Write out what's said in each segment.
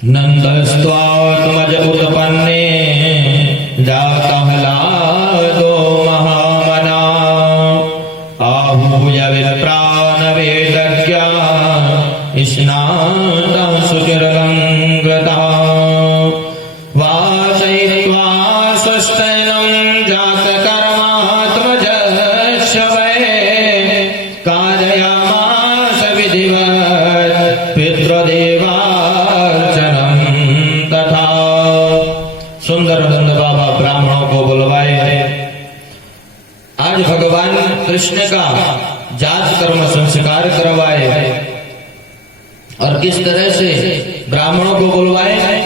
नंदस्त्वात्मज उत्पन्ने जातहलादो महामना आहूय विप्रानवेदज्ञा स्नातः सुचिरलङ्कृता वासयित्वा स्वस्तैनं जातकर्मात्मजस्य वै कारयामास विधिवत् पितृदेवार्चनं तथा। सुंदर नंद बाबा ब्राह्मणों को बुलवाए। आज भगवान कृष्ण का जात कर्म संस्कार करवाए और किस तरह से ब्राह्मणों को बुलवाए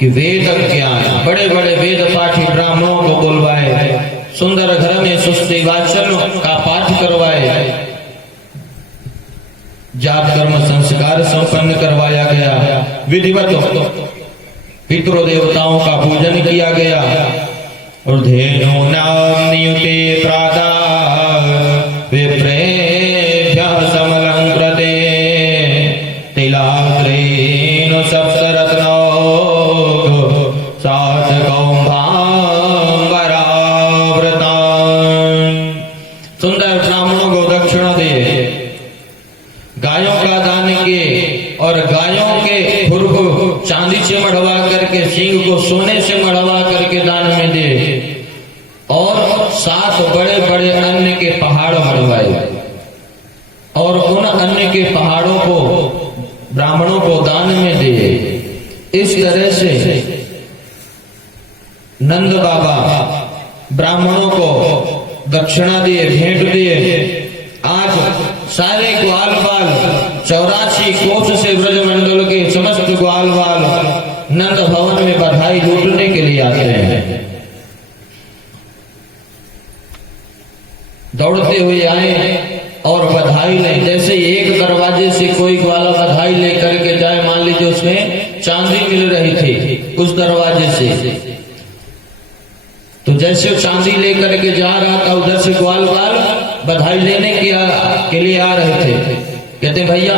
कि वेद ज्ञान बड़े बड़े वेद पाठी ब्राह्मणों को बुलवाए, सुंदर घर में सुस्ती वाचन का पाठ करवाए, जात कर्म संस्कार संपन्न करवाया गया, विधिवत पितृ देवताओं का पूजन किया गया और धेनु नाम नियुते प्रादा विप्रेभ्यः समलंकृते तिलाग्रेण सप्तरत्नौघ सातकौम्भाम्बरावृतान्। सुंदर ब्राह्मणों को दक्षिणा दिए, गायों का दान किए और गायों के खुर को चांदी से मढ़वा करके सींग को सोने से मढ़वा करके दान में दे और 7 बड़े बड़े अन्न के पहाड़ मढ़वाए और उन अन्न के पहाड़ों को ब्राह्मणों को दान में दे। इस तरह से नंद बाबा ब्राह्मणों को दक्षिणा दिए, भेंट दिए। आज सारे ग्वाल बाल 84 कोस से ब्रजमंडल के समस्त ग्वाल बाल नंद भवन में बधाई लूटने के लिए आते हैं। दौड़ते हुए आए और बधाई ले, जैसे एक दरवाजे से कोई ग्वाला बधाई लेकर के जाए, मान लीजिए उसमें चांदी मिल रही थी उस दरवाजे से, तो जैसे चांदी लेकर के जा रहा था उधर से ग्वाल बाल बधाई लेने के लिए आ रहे थे। कहते भैया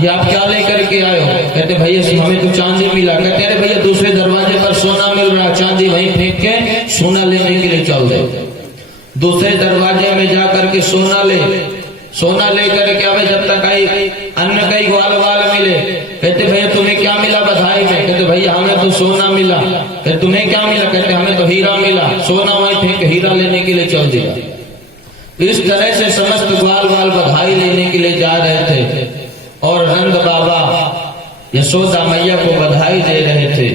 ये आप क्या लेकर के आए हो? कहते भैया हमें तो चांदी मिला। कहते अरे भैया दूसरे दरवाजे पर सोना मिल रहा, चांदी वहीं फेंक के सोना लेने के लिए चल दे। दूसरे दरवाजे में जाकर के सोना लेकर के आवे, जब तक आई अन्न कई ग्वाल बाल मिले। कहते भैया तुम्हें क्या मिला बधाई में? कहते भैया हमें तो सोना मिला। कहते तुम्हें क्या मिला? कहते हमें तो हीरा मिला। सोना वहीं फेंक हीरा लेने के लिए चल दिया। इस तरह से समस्त ग्वाल बाल बधाई लेने के लिए जा रहे थे और नंद बाबा यशोदा मैया को बधाई दे रहे थे।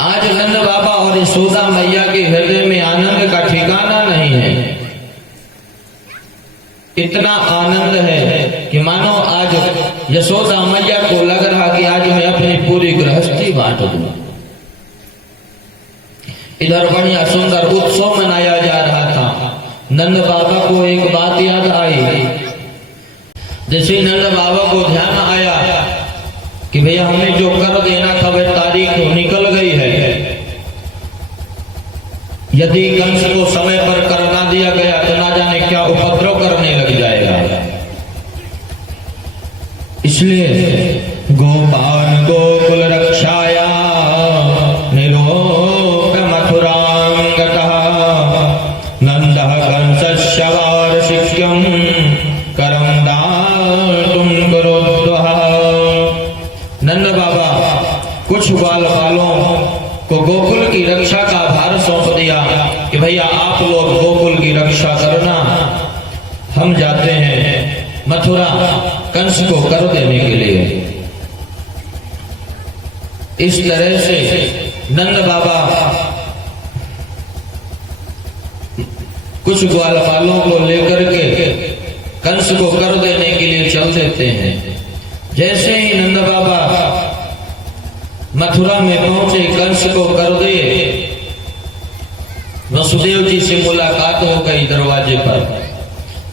आज नंद बाबा और यशोदा मैया के हृदय में आनंद का ठिकाना नहीं है। इतना आनंद है कि मानो आज यशोदा मैया को लग रहा कि आज मैं अपनी पूरी गृहस्थी बांट दूं। इधर बढ़िया सुंदर उत्सव मनाया जा रहा था। नंद बाबा को एक बात याद आई। जैसे नंद बाबा को ध्यान आया कि भैया हमें जो कर देना था वह तारीख निकल गई है, यदि कंस को समय पर कर ना दिया गया तो ना जाने क्या उपद्रव करने लग जाएगा। इसलिए गोपान गोकुल रक्षाया निरोध मथुरां गतः नंदः कंसस्य वार्षिक्यं करं दातुं कुरुद्वः। नंद बाबा कुछ ग्वाल बालों को गोकुल की रक्षा का भार सौंप दिया कि भैया आप लोग गोकुल की रक्षा करना, हम जाते हैं मथुरा कंस को कर देने के लिए। इस तरह से नंद बाबा कुछ ग्वाल बालों को लेकर के कंस को कर देने के लिए चल देते हैं। जैसे ही नंद बाबा मथुरा में पहुंचे, कंस को कर दिए, वसुदेव जी से मुलाकात हो गई दरवाजे पर।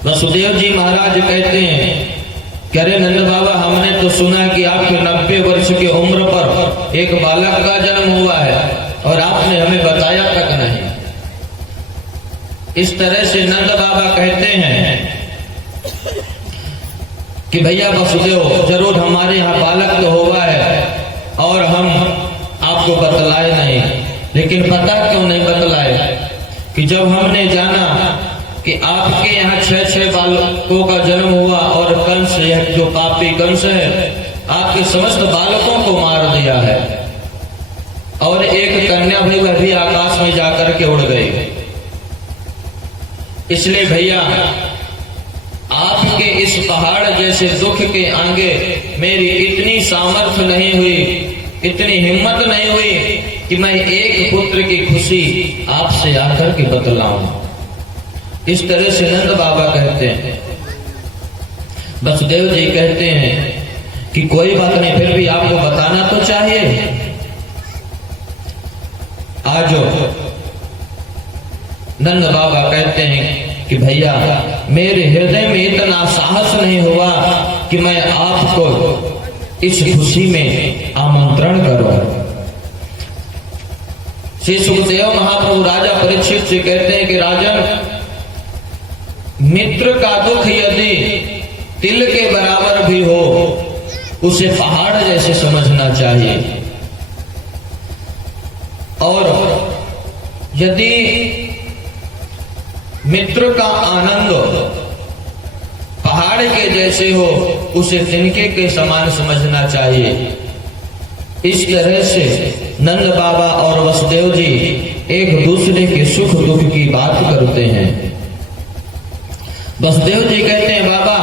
वसुदेव जी महाराज कहते हैं कि अरे नंद बाबा हमने तो सुना कि आपके 90 वर्ष की उम्र पर एक बालक का जन्म हुआ है और आपने हमें बताया तक नहीं। इस तरह से नंद बाबा कहते हैं कि भैया वसुदेव जरूर हमारे यहाँ बालक तो हुआ है, और हम आपको बतलाए नहीं। लेकिन पता क्यों नहीं बतलाए कि जब हमने जाना कि आपके यहाँ 6 बालकों का जन्म हुआ और कंस, यह जो पापी कंस है, आपके समस्त बालकों को मार दिया है और एक कन्या भाई वह भी आकाश में जाकर के उड़ गई। इसलिए भैया आपके इस पहाड़ जैसे दुख के आगे मेरी इतनी सामर्थ्य नहीं हुई, इतनी हिम्मत नहीं हुई कि मैं एक पुत्र की खुशी आपसे आकर के बतलाऊं। इस तरह से नंद बाबा कहते हैं। वसुदेव जी कहते हैं कि कोई बात नहीं, फिर भी आपको बताना तो चाहिए। आज नंद बाबा कहते हैं कि भैया मेरे हृदय में इतना साहस नहीं हुआ कि मैं आपको इस खुशी में आमंत्रण करूं। श्री सुखदेव महाप्रभु राजा परीक्षित से कहते हैं कि राजन, मित्र का दुख यदि तिल के बराबर भी हो उसे पहाड़ जैसे समझना चाहिए, और यदि मित्र का आनंद पहाड़ के जैसे हो उसे तिनके के समान समझना चाहिए। इस तरह से नंद बाबा और वसुदेव जी एक दूसरे के सुख दुख की बात करते हैं। वसुदेव जी कहते हैं, बाबा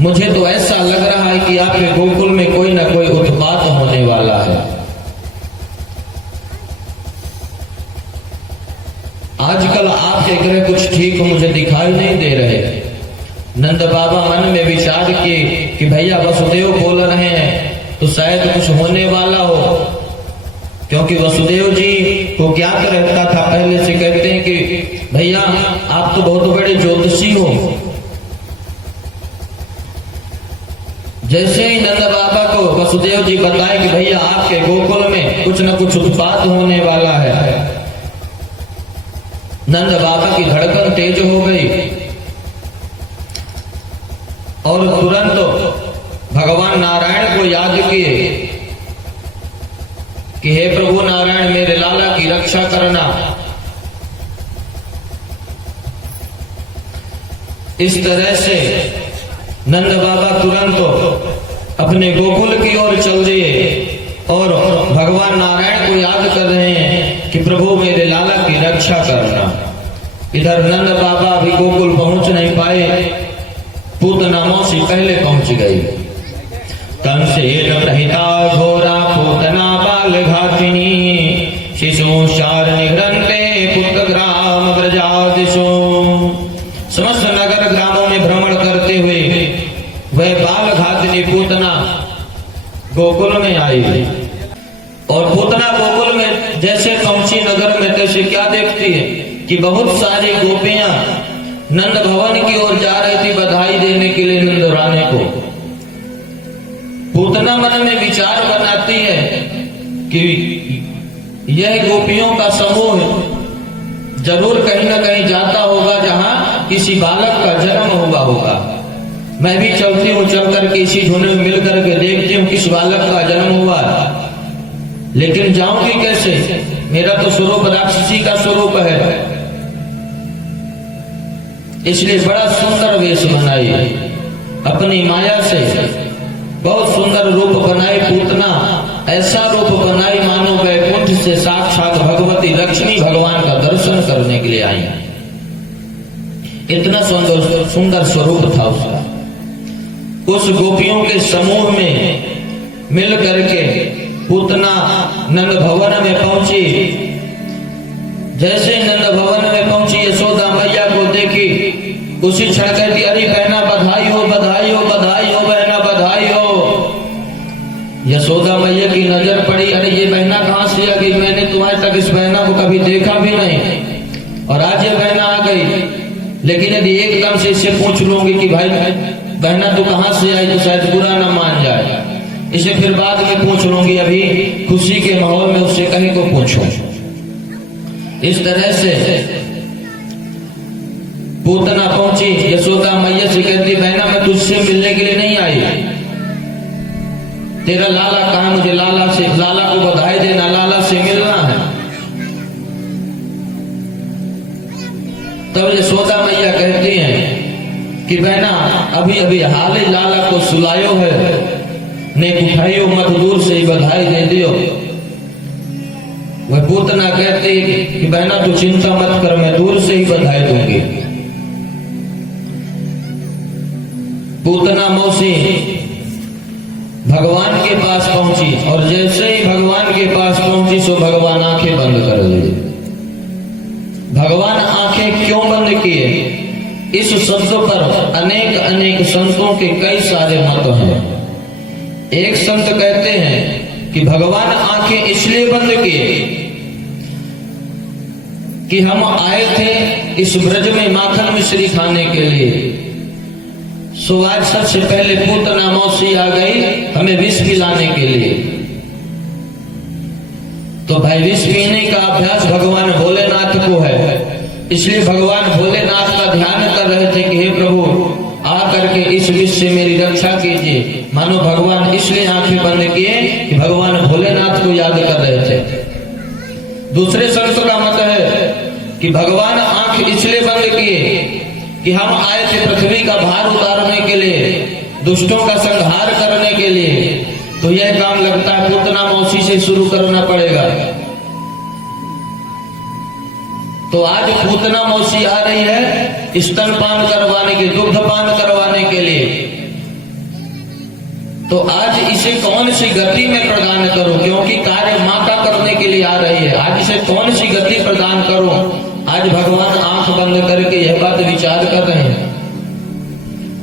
मुझे तो ऐसा लग रहा है कि आपके गोकुल में कोई ना कोई उत्पात होने वाला है। आजकल आपके ग्रह कुछ ठीक मुझे दिखाई नहीं दे रहे। नंद बाबा मन में विचार किए कि भैया वसुदेव बोल रहे हैं तो शायद कुछ होने वाला हो, क्योंकि वसुदेव जी को ज्ञात रहता था पहले से। कहते हैं कि भैया आप तो बहुत बड़े ज्योतिषी हो। जैसे ही नंद बाबा को वसुदेव जी बताए कि भैया आपके गोकुल में कुछ न कुछ उत्पात होने वाला है, नंद बाबा की धड़कन तेज हो गई और तुरंत भगवान नारायण को याद किए कि हे प्रभु नारायण, मेरे लाला की रक्षा करना। इस तरह से नंद बाबा तुरंत अपने गोकुल की ओर चल दिए और भगवान नारायण को याद कर रहे हैं कि प्रभु मेरे लाला की रक्षा करना। इधर नंद बाबा भी गोकुल पहुंच नहीं पाए, पूतना मौसी पहले पहुंच गई। कंसेन प्रहिता घोरा पूतना बाल घातिनी, शिशु शार निघ्रन्ते पुत्र ग्राम ब्रजादिशो। समस्त नगर ग्रामों में भ्रमण करते हुए वह बाल घातिनी पूतना गोकुल में आई, और पूतना गोकुल में जैसे पहुंची नगर में, तैसे क्या देखती है कि बहुत सारी गोपियां नंद भवन की ओर जा रही थी बधाई देने के लिए नंद रानी को। पूतना मन में विचार बनाती है कि यह गोपियों का समूह जरूर कहीं ना कहीं जाता होगा जहां किसी बालक का जन्म हुआ होगा। मैं भी चलती हूँ, चल करके इसी झुंड में मिल करके देखती हूँ किस बालक का जन्म हुआ, लेकिन जाऊंगी कैसे? मेरा तो स्वरूप राक्षसी का स्वरूप है। इसलिए बड़ा सुंदर वेश बनाई, अपनी माया से बहुत सुंदर रूप बनाई पूतना। ऐसा रूप बनाई मानो वैकुंठ से साक्षात भगवती लक्ष्मी भगवान का दर्शन करने के लिए आई। इतना सुंदर स्वरूप था उसका। उस गोपियों के समूह में मिल करके पूतना नंद भवन में पहुंची। जैसे नंद भवन में पहुंची, यशोदा मैया को देखी, उसी क्षण कहती, अरे बहना बधाई हो, बधाई हो, बधाई हो बहना, बधाई हो। यशोदा मैया की नजर पड़ी, अरे ये बहना कहां से आ गई? मैंने तुम्हारे तक इस बहना को कभी देखा भी नहीं, और आज ये बहना आ गई। लेकिन यदि एकदम से इससे पूछ लूंगी कि भाई बहना तू कहां से आई, तो शायद बुरा ना मान जाए। इसे फिर बाद में पूछ लूंगी, अभी खुशी के माहौल में उससे कहीं को पूछूं। इस तरह से पूतना पहुंची, यशोदा मैया से कहती, बहना मैं तुझसे मिलने के लिए नहीं आई, तेरा लाला कहाँ है, मुझे लाला को बधाई देना, लाला से मिलना है। तब यशोदा मैया कहती हैं कि बहना अभी अभी हाल ही लाला को सुलायो है, ने उठाइयो मत, दूर से ही बधाई दे दियो। वह पूतना कहती कि बहना तू चिंता मत कर, मैं दूर से ही बधाई दूंगी। पूतना मौसी भगवान के पास पहुंची और जैसे ही भगवान के पास पहुंची सो भगवान आंखें बंद कर ली। भगवान आंखें क्यों बंद किए? इस शब्द पर अनेक अनेक संतों के कई सारे मत हैं। एक संत कहते हैं कि भगवान आंखें इसलिए बंद किए कि हम आए थे इस ब्रज में माखन मिश्री खाने के लिए, सो आज सबसे पहले पूतना मौसी आ गई हमें विष पिलाने के लिए। तो भाई विष पीने का अभ्यास भगवान भोलेनाथ को है, इसलिए भगवान भोलेनाथ का ध्यान कर रहे थे कि हे प्रभु आ करके इस विष से मेरी रक्षा कीजिए। मानो भगवान इसलिए आंखें बंद किए कि भगवान भोलेनाथ को याद कर रहे थे। दूसरे संत का मत है कि भगवान आंख इसलिए बंद किए कि हम आए थे पृथ्वी का भार उतारने के लिए, दुष्टों का संहार करने के लिए, तो यह काम लगता है पूतना मौसी से शुरू करना पड़ेगा। तो आज पूतना मौसी आ रही है स्तनपान करवाने के, दुग्धपान करवाने के लिए। तो आज इसे कौन सी गति में प्रदान करूं, क्योंकि कार्य मां का करने के लिए आ रही है। आज इसे कौन सी गति प्रदान करूं? आज भगवान आंख बंद करके यह बात विचार कर रहे हैं।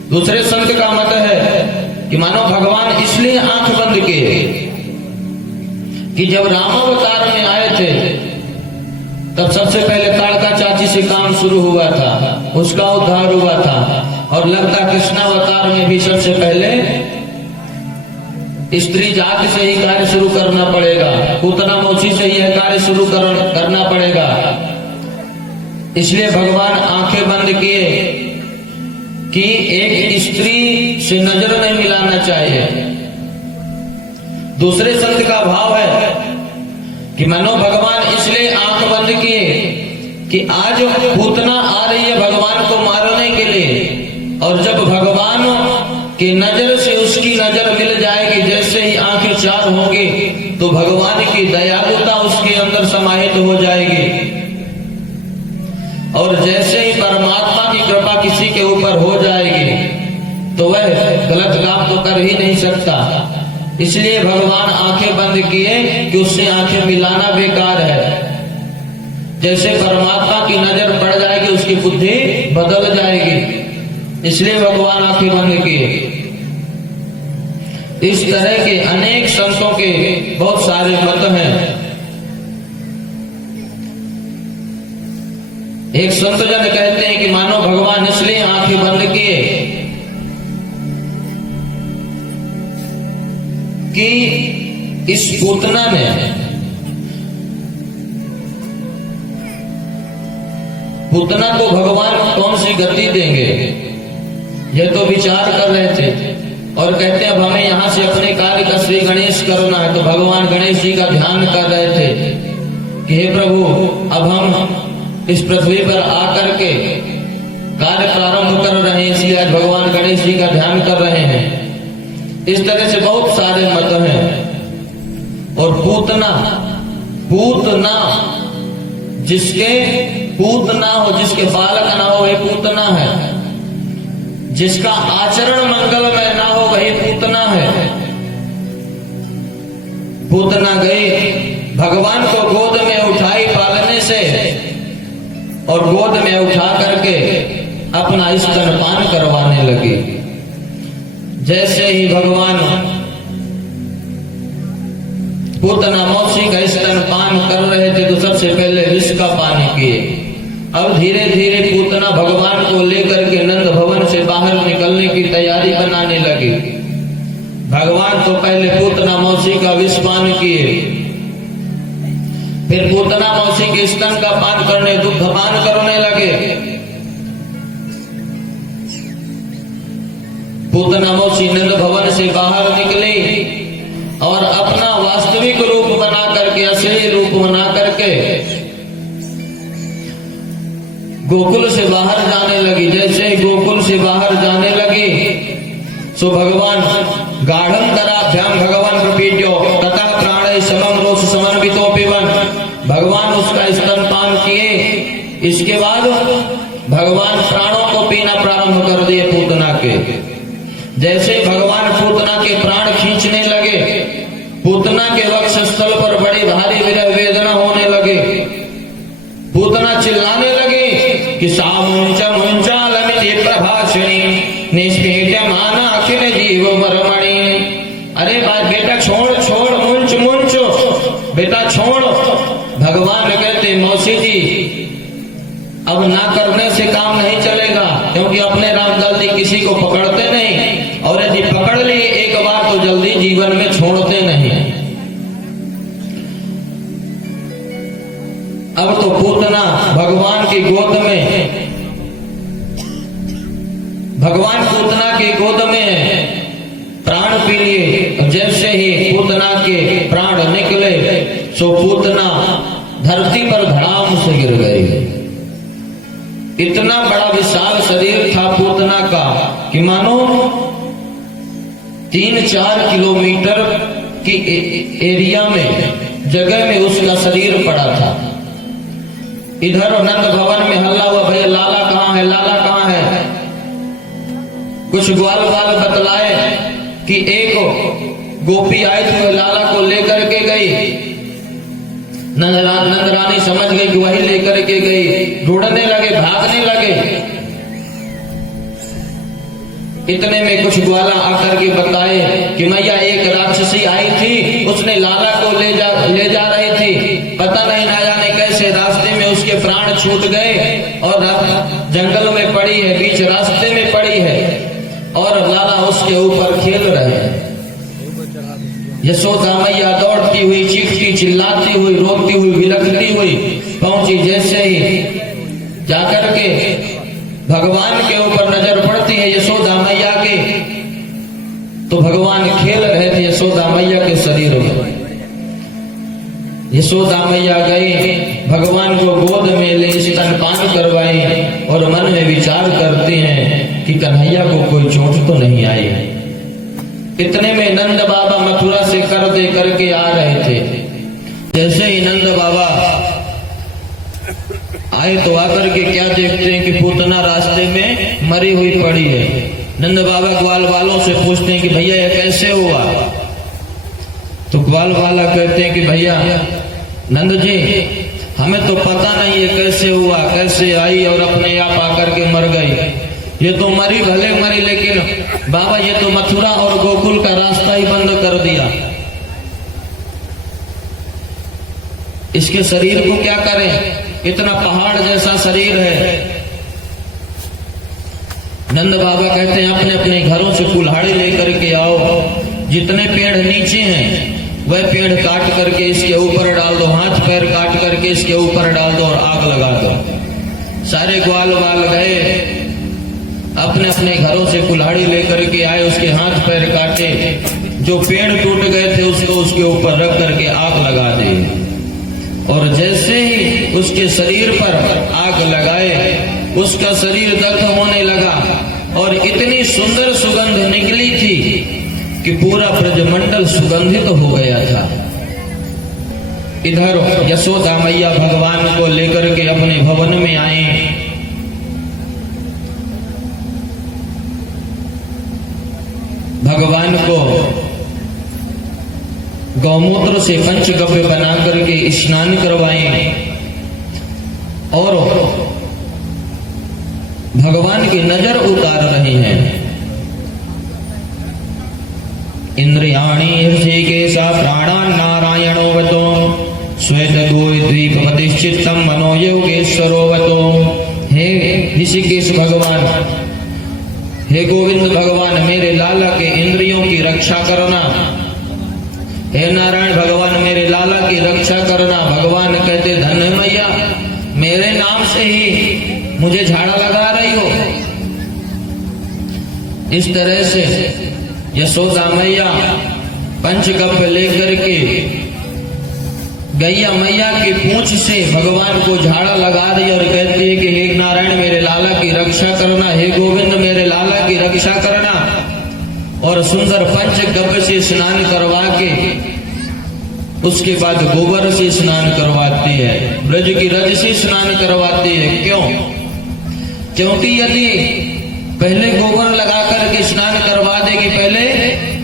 दूसरे संत का मत है कि मानो भगवान इसलिए आंख बंद किए कि जब रामावतार में आए थे तब सबसे पहले ताड़का चाची से काम शुरू हुआ था, उसका उद्धार हुआ था। और लगता कृष्णावतार में भी सबसे पहले स्त्री जाति से ही कार्य शुरू करना पड़ेगा, पूतना मौसी से यह कार्य शुरू करना पड़ेगा। इसलिए भगवान आंखें बंद किए कि एक स्त्री से नजर नहीं मिलाना चाहिए। दूसरे संत का भाव है कि मानो भगवान इसलिए आंख बंद किए कि आज पूतना आ रही है भगवान को मारने के लिए, और जब भगवान की नजर से उसकी नजर मिल जाएगी, जैसे ही आंखें चार होंगी तो भगवान की दयालुता उसके अंदर समाहित हो जाएगी। और जैसे ही परमात्मा की कृपा किसी के ऊपर हो जाएगी तो वह गलत काम तो कर ही नहीं सकता। इसलिए भगवान आंखें बंद किए कि उससे आंखें मिलाना बेकार है। जैसे परमात्मा की नजर पड़ जाएगी उसकी बुद्धि बदल जाएगी, इसलिए भगवान आंखें बंद किए। इस तरह के अनेक संतों के बहुत सारे मत हैं। एक संत जन कहते हैं कि मानो भगवान इसलिए आंखें बंद किए कि इस पूतना ने पूतना को भगवान कौन सी गति देंगे, यह तो विचार कर रहे थे। और कहते हैं अब हमें यहां से अपने कार्य का श्री गणेश करना है। तो भगवान गणेश जी का ध्यान कर रहे थे कि हे प्रभु अब हम इस पृथ्वी पर आकर के कार्य प्रारंभ कर रहे हैं, इसलिए आज भगवान गणेश जी का ध्यान कर रहे हैं। इस तरह से बहुत सारे मत हैं। और पूतना जिसके पूत ना हो, जिसके बालक ना हो वही पूतना है। जिसका आचरण मंगलमय ना हो वही पूतना है। पूतना गई भगवान को गोद में उठाई पालने से, और गोद में उठा करके अपना स्तनपान करवाने लगी। जैसे ही भगवान पूतना मौसी का स्तनपान कर रहे थे तो सबसे पहले विष का पान किए। अब धीरे धीरे पूतना भगवान को लेकर के नंद भवन से बाहर निकलने की तैयारी बनाने लगी। भगवान तो पहले पूतना मौसी का विष पान किए, फिर पूतना मौसी के स्तन का पान करने, दुग्धपान करने लगे। पूतना मौसी नंद भवन से बाहर निकली गोकुल से बाहर जाने लगी। जैसे ही गोकुल से बाहर जाने लगी सो भगवान गाढ़ं कराभ्याम भगवान प्रपीड्यो तथा प्राणे समम रोष समन्वितो पिबन, भगवान उसका स्तनपान किए। इसके बाद भगवान प्राणों को पीना प्रारंभ कर दिए पूतना के। जैसे भगवान पूतना के प्राण खींचने लगे, पूतना के वक्षस्थल पर बड़ी भारी विरह वेदना होने लगे। पूतना चिल्लाने लगी कि सामुंच मुंचालमिति प्रभाषिणी निष्पीड्यमान अखिल जीव मरमणि। अरे बेटा छोड़ छोड़, मुंच मुंच, बेटा छोड़। भगवान कहते मौसी जी अब ना करने से काम नहीं चलेगा, क्योंकि अपने राम जल्दी किसी को पकड़ते नहीं, और यदि पकड़ लिए एक बार तो जल्दी जीवन में छोड़ते नहीं। अब तो पूतना भगवान की गोद में, भगवान पूतना की गोद में प्राण पी लिए। जैसे ही पूतना के प्राण निकले सो पूतना धरती पर धड़ाम से गिर गई। इतना बड़ा विशाल शरीर था पूतना का कि मानो 3-4 किलोमीटर की एरिया में जगह में उसका शरीर पड़ा था। इधर नंद भवन में हल्ला हुआ, भैया लाला कहाँ है, लाला कहाँ है। कुछ ग्वाल बाल बतलाए कि एक गोपी आई थी, लाला को लेकर के गई। नंद रानी समझ गई कि वही लेकर के गई। ढूंढने लगे, भागने लगे। इतने में कुछ ग्वाला आकर के बताए कि मैया एक राक्षसी आई थी, उसने लाला को ले जा रही थी। पता नहीं ना जाने कैसे रास्ते में उसके प्राण छूट गए और जंगल में पड़ी है, बीच रास्ते में पड़ी है, और लाला उसके ऊपर खेल रहे हैं। यशोदा मैया दौड़ती हुई, चीखती चिल्लाती हुई, रोती हुई, विलखती हुई पहुंची। जैसे ही जाकर के भगवान के ऊपर नजर पड़ती है यशोदा मैया के, तो भगवान खेल रहे थे यशोदा मैया के शरीर में। यशोदा मैया गई, भगवान को गोद में ले स्तनपान करवाई और मन में विचार करती हैं कि कन्हैया को कोई चोट तो नहीं आई है। इतने में नंद बाबा मथुरा से कर दे करके आ रहे थे। जैसे ही नंद बाबा आए तो आकर के क्या देखते हैं कि पूतना रास्ते में मरी हुई पड़ी है। नंद बाबा ग्वाल वालों से पूछते हैं कि भैया ये कैसे हुआ। तो ग्वाल वाला कहते हैं कि भैया नंद जी हमें तो पता नहीं ये कैसे हुआ, कैसे आई और अपने आप आकर के मर गई। ये तो मरी भले मरी, लेकिन बाबा ये तो मथुरा और गोकुल का रास्ता ही बंद कर दिया। इसके शरीर को क्या करें, इतना पहाड़ जैसा शरीर है। नंद बाबा कहते हैं अपने अपने घरों से कुल्हाड़ी लेकर के आओ, जितने पेड़ नीचे हैं वह पेड़ काट करके इसके ऊपर डाल दो, हाथ पैर काट करके इसके ऊपर डाल दो और आग लगा दो। सारे ग्वाल बाल गए, अपने अपने घरों से कुल्हाड़ी लेकर के आए, उसके हाथ पैर काटे, जो पेड़ टूट गए थे उसको उसके ऊपर रख करके आग लगा दी। और जैसे ही उसके शरीर पर आग लगाए उसका शरीर दग्ध होने लगा और इतनी सुंदर सुगंध निकली थी कि पूरा ब्रजमंडल सुगंधित हो गया था। इधर यशोदा मैया भगवान को लेकर के अपने भवन में आए। भगवान को गौमूत्र से पंचगव्य बना करके स्नान करवाएं और भगवान की नजर उतार रहे हैं। इंद्रियाणि ऋषिकेशा प्राणान् नारायणो वतो श्वेत द्वीपपतिश्चित्तं मनो योगेश्वरो वतो। हे ऋषिकेश भगवान, हे गोविंद भगवान, मेरे लाला के इंद्रियों की रक्षा करना। हे नारायण भगवान, मेरे लाला की रक्षा करना। भगवान कहते धन्य मैया, मेरे नाम से ही मुझे झाड़ा लगा रही हो। इस तरह से यशोदा मैया पंचगव्य लेकर के गैया मैया की पूंछ से भगवान को झाड़ा लगा दी और कहती है कि हे नारायण मेरे लाला की रक्षा करना, हे गोविंद मेरे लाला की रक्षा करना। और सुंदर पंच गव्य से स्नान करवा के उसके बाद गोबर से स्नान करवाती है, ब्रज की रज से स्नान करवाती है। क्यों? क्योंकि यदि पहले गोबर लगा करके स्नान करवा देगी, पहले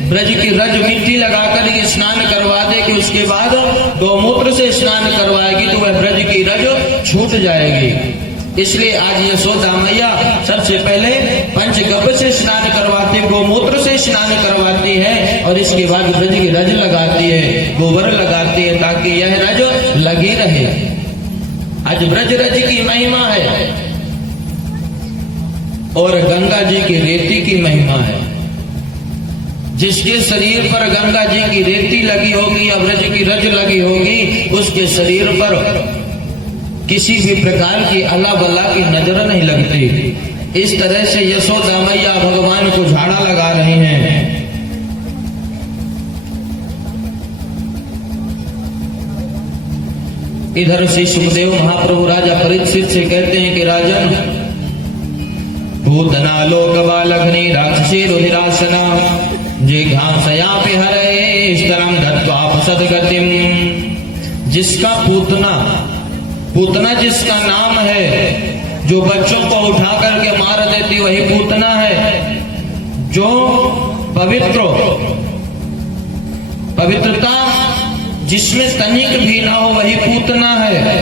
ब्रज की रज मिट्टी लगाकर के स्नान करवा देगी, उसके बाद गौमूत्र से स्नान करवाएगी तो वह ब्रज की रज छूट जाएगी। इसलिए आज यशोदा मैया सबसे पहले पंचगव्य से स्नान करवाती है, गोमूत्र से स्नान करवाती है और इसके बाद ब्रज की रज लगाती है, गोबर लगाती है, ताकि यह रज लगी रहे। आज ब्रज रज की महिमा है और गंगा जी की रेती की महिमा है। जिसके शरीर पर गंगा जी की रेती लगी होगी या ब्रज की रज लगी होगी, उसके शरीर पर किसी भी प्रकार की अला बला की नजर नहीं लगती। इस तरह से यशोदा मैया भगवान को झाड़ा लगा रही हैं। इधर से सुखदेव महाप्रभु राजा परीक्षित से कहते हैं कि राजन, भूतना लोक बालघनी राक्षसी रुधिरासना जे घासया हरे स्तरम दत्वा सदगतिम। जिसका पूतना जिसका नाम है, जो बच्चों को उठा करके मार देती वही पूतना है। जो पवित्रता जिसमें तनिक भी ना हो वही पूतना है।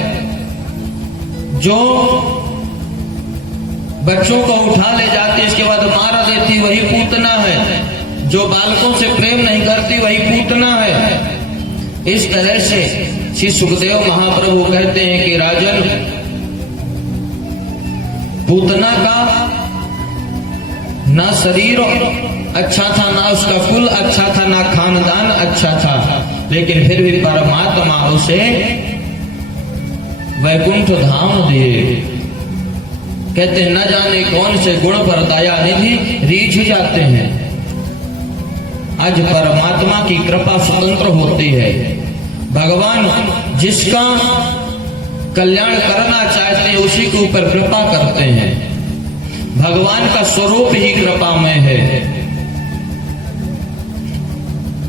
जो बच्चों को उठा ले जाती इसके बाद मार देती वही पूतना है। जो बालकों से प्रेम नहीं करती वही पूतना है। इस तरह से श्री सुखदेव महाप्रभु कहते हैं कि राजन, पूतना का ना शरीर अच्छा था, ना उसका कुल अच्छा था, ना खानदान अच्छा था, लेकिन फिर भी परमात्मा उसे वैकुंठ धाम दिए। कहते हैं न जाने कौन से गुण पर दया निधि रीझ जाते हैं। आज परमात्मा की कृपा स्वतंत्र होती है। भगवान जिसका कल्याण करना चाहते हैं उसी के ऊपर कृपा करते हैं। भगवान का स्वरूप ही कृपामय है।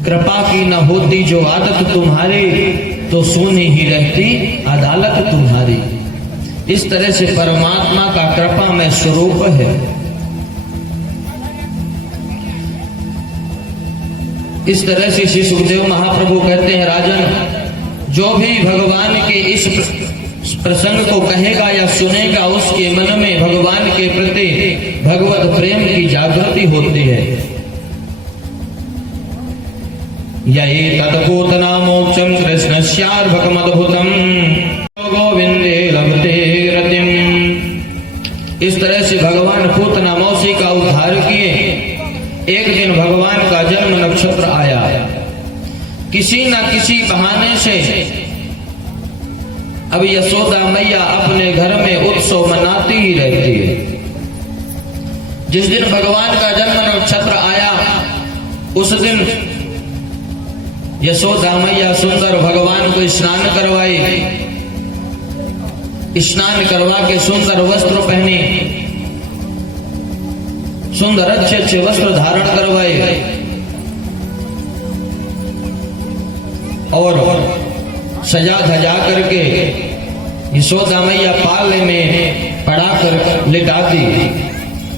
कृपा की न होती जो आदत तुम्हारी, तो सुनी ही रहती अदालत तुम्हारी। इस तरह से परमात्मा का कृपामय स्वरूप है। इस तरह से श्री सुखदेव महाप्रभु कहते हैं राजन, जो भी भगवान के इस प्रसंग को कहेगा या सुनेगा उसके मन में भगवान के प्रति भगवत प्रेम की जागृति होती है। ये तदपूतना मोक्षम कृष्णस्यार्भकमद्भुतम गोविंदे लभते रतिम। इस तरह से भगवान पूतना मौसी का उद्धार किए। एक दिन भगवान का जन्म नक्षत्र आया। किसी न किसी बहाने से अब यशोदा मैया अपने घर में उत्सव मनाती ही रहती है। जिस दिन भगवान का जन्म नक्षत्र आया उस दिन यशोदा मैया सुंदर भगवान को स्नान करवाई। स्नान करवा के सुंदर वस्त्र पहनी, सुंदर अच्छे अच्छे वस्त्र धारण करवाए और सजा धजा करके यशोदा मैया पाले में पड़ा कर लिटा दी